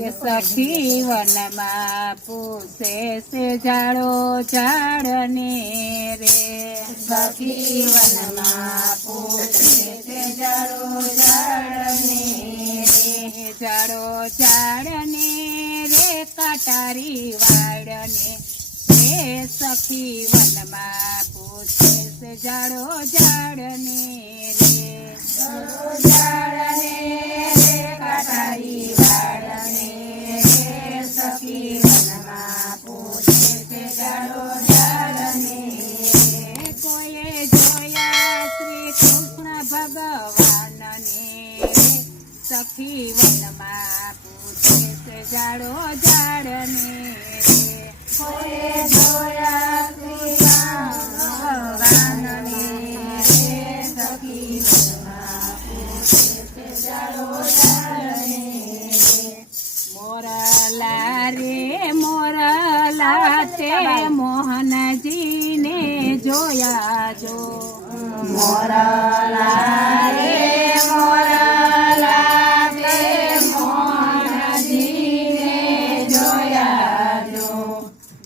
કે સખી વનમાં પૂછે છે ઝાડો ઝાડને રે સખી વનમાં પૂછે છે ઝાડો ઝાડને રે ઝાડો ઝાડને રે કટારી વાળને રે સખી વનમાં પૂછે છે ઝાડો ઝાડને રે ઝાડને રે કટારી વાળને રે સખી વનમાં પૂછે છે ઝાડો ઝાડને રે કોઈએ જોયા શ્રી કૃષ્ણ ભગવાનને રે સખી વનમાં પૂછે છે ઝાડો ઝાડને રે કોઈએ જોયા શ્રી રામ ભગવાનને રે સખી વનમાં પૂછે છે ઝાડો ઝાડને મોરલા રે મોરલા તે મોહનજીને જોયા જો મોરલા રે મોરલા તે મોહનજીને જોયા જો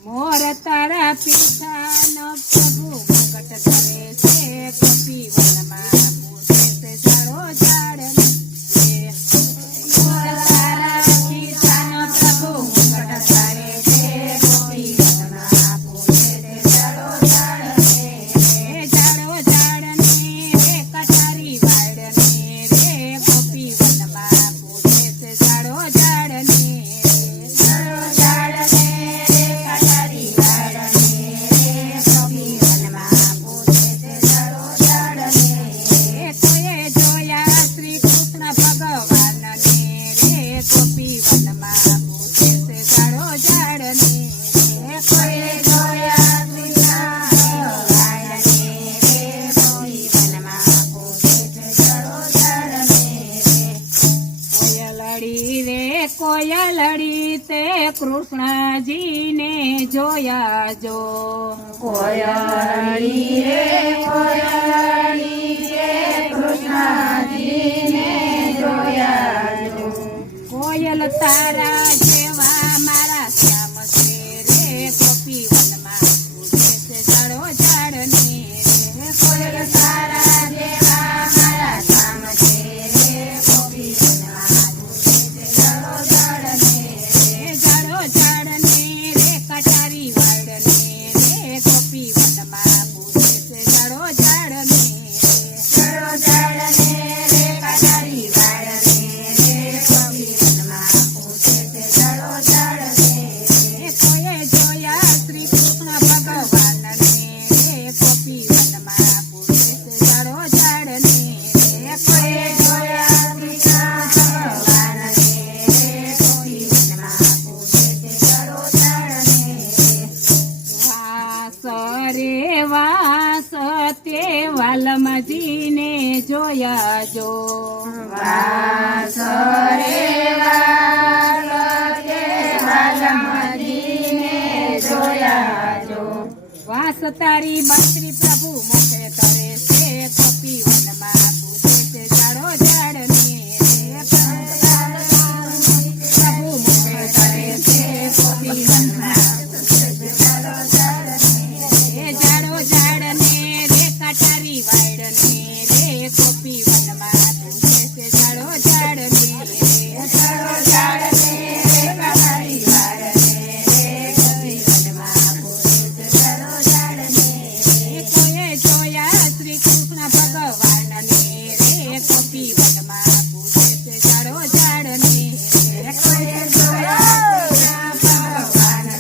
મોર તારા પિતાનો પ્રભુ મુકટ ધરે છે કપી વનમાં પૂછે છે ઝાડો ઝાડને રે તારા પિતાનો પ્રભુ મુકટ ધરે છે ગોપી વનમાં પૂછે છે ઝાડો ઝાડને રે ઝાડો ઝાડને રે કટારી વાળને રે ગોપી વનમાં પૂછે છે ઝાડો ઝાડને રે ઝાડો ઝાડને રે કટારી વાળને રે ગોપી વનમાં પૂછે છે ઝાડો ઝાડને રે કોઈએ જોયા શ્રી કૃષ્ણ ભગવાનને રે ગોપી વનમાં પૂછે છે ઝાડો ઝાડને રે કોઈએ જોયા શ્રી રામ ભગવાનને રે ગોપી વનમાં પૂછે છે ઝાડો ઝાડને કોયલડી રે કોયલડી તે કૃષ્ણજીને જોયા જો કોયલડી રે કોયલડી રે કૃષ્ણજીને જોયા જો કોયલ તારા જેવા મારા શ્યામ છે રે ગોપી વનમાં પૂછે છે ઝાડો ઝાડને રે કોયલ તારા જેવા મારા શ્યામ છે રે ગોપી વનમાં પૂછે છે ઝાડો ઝાડને રે ઝાડો ઝાડને રે કટારી વાળને રે ગોપી વનમાં પૂછે છે ઝાડો ઝાડને રે ઝાડો ઝાડને રે કટારી વાળને રે ગોપી વનમાં પૂછે છે ઝાડો ઝાડને રે કોઈએ જોયા શ્રી કૃષ્ણ ભગવાનને રે ગોપી વનમાં પૂછે છે ઝાડો ઝાડને રે કોઈએ જોયા શ્રી કૃષ્ણ ભગવાનને રે ગોપી વનમાં પૂછે છે ઝાડો ઝાડને વાસ રે વાસ તે વાલમજીને જોયા જો વાસ રે વાસ તે વાલમજીને જોયા જો વાસ તારી બત્રી પ્રભુ મુખે ધરે છે ગોપી વનમાં પૂછે છે ઝાડો ઝાડને રે પ્રભુ મુખે ધરે છે ગોપી વનમાં પૂછે છે ઝાડો ઝાડને રે ઝાડો ઝાડને રે કટારી વાળને રે ગોપી વનમાં પૂછે છે ઝાડો ઝાડને રે ઝાડો ઝાડને રે કટારી વાળને રે ગોપી વનમાં પૂછે છે ઝાડો ઝાડને કોઈએ જોયા શ્રી કૃષ્ણ ભગવાનને રે ગોપી વનમાં પૂછે છે ઝાડો ઝાડને રે કોઈએ જોયા શ્રી રામ ભગવાનને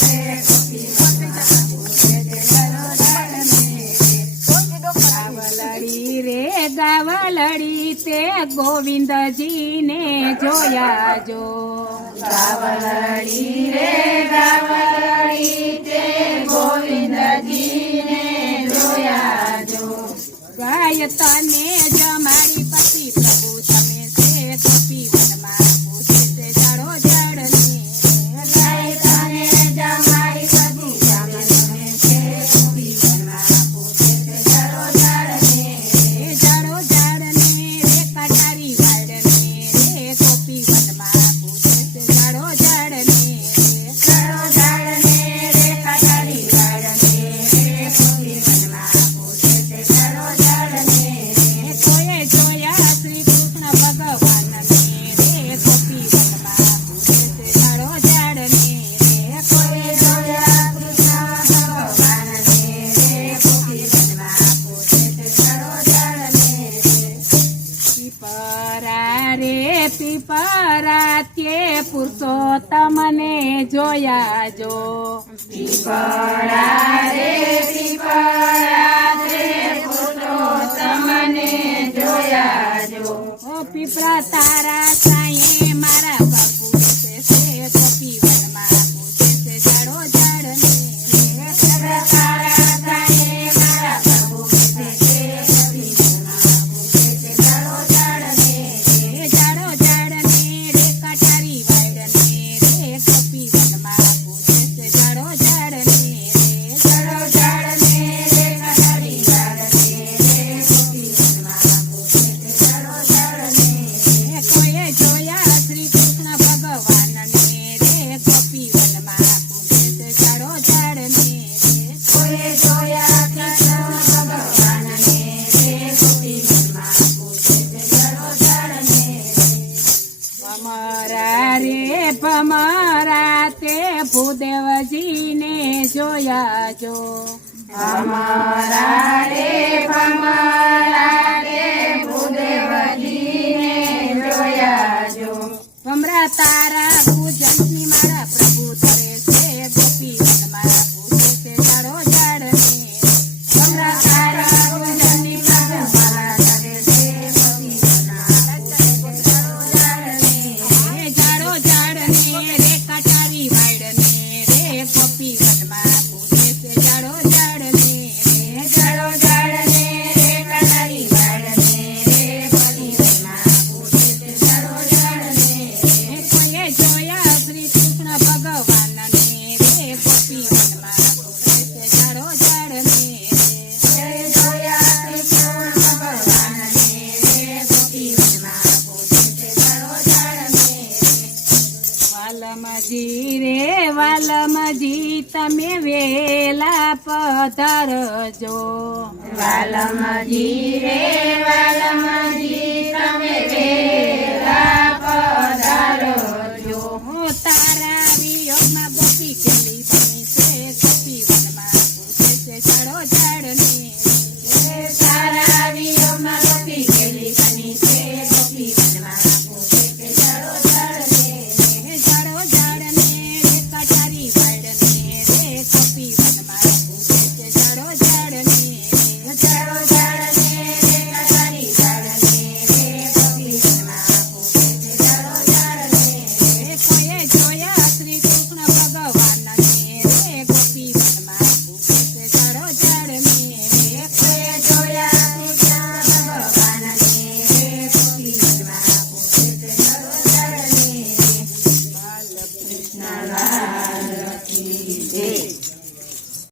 રે ગોપી વનમાં પૂછે છે ઝાડો ઝાડને ગાવલડી રે ગાવલડી તે ગોવિંદજીને જોયા જો ગાવલડી રે ગાવલડી તે ગોવિંદજીને જોયા જો ગાય તને જમાડી પતિ પ્રભુ તમે છે ગોપી વનમાં પૂછે છે ઝાડો ઝાડને ગાય તને જમાઈ સતી જામે તમે છે ગોપી વનમાં પૂછે છે ઝાડો ઝાડને રે ઝાડો ઝાડને રે કટારી વાળને રે ગોપી વનમાં પૂછે છે પુરુષોત્તમને જોયા જો પીપળા રે પીપળા તે પુરુષોત્તમને જોયા જો ઓ પીપળા તારા સાંયે મારા બાપુ છે ગોપી વનમાં પૂછે છે જાડો ઝાડને તારા સાંયે મારા પ્રભુ પૂછે છે ગોપી વનમાં પૂછે છે જાડો ઝાડને જાડો ઝાડને રે કટારી વાયડને રે ગોપી વનમાં પૂછે છે જાડો ઝાડને જાડો ઝાડને રે કટારી વાળને રે ગોપી વનમાં પૂછે છે જાડો ઝાડને કોઈએ જોયા શ્રી કૃષ્ણ ભગવાનને રે ગોપી વનમાં પૂછે છે જાડો ઝાડને કોઈએ જોયા કૃષ્ણ ભગવાનને રે ગોપી વનમાં પૂછે છે જાડો ઝાડને ભમરા રે ભમરા તે ભૂદેવજીને જોયા જો અમારા રે ભૂદેવજીને જોયા જો ભમરા તારા પૂજનની મારા પ્રભુ ધરે છે ગોપી વનમાં પૂછે છે જાડો ઝાડને ભમરા તારા ભૂજનની પ્રભુમાળા કરે છે ગોપી વનમાં પૂછે છે જાડો ઝાડને જાડો ઝાડને રે કટારી વાયડને રે ગોપી વનમાં પૂછે છે જાડો ઝાડને જાડો ઝાડને રે કટારી વાળને રે ગોપી વનમાં પૂછે છે જાડો ઝાડને કોઈએ જોયા શ્રી કૃષ્ણ ભગવાનને રે ગોપી વનમાં પૂછે છે જાડો ઝાડને જોયા કૃષ્ણ ભગવાનને રે ગોપી વનમાં પૂછે છે જાડો ઝાડને વાલમજી રે વાલમજી તમે વેલા પધારજો વાલમજી રે વાલમજી તમે વેલા પધારો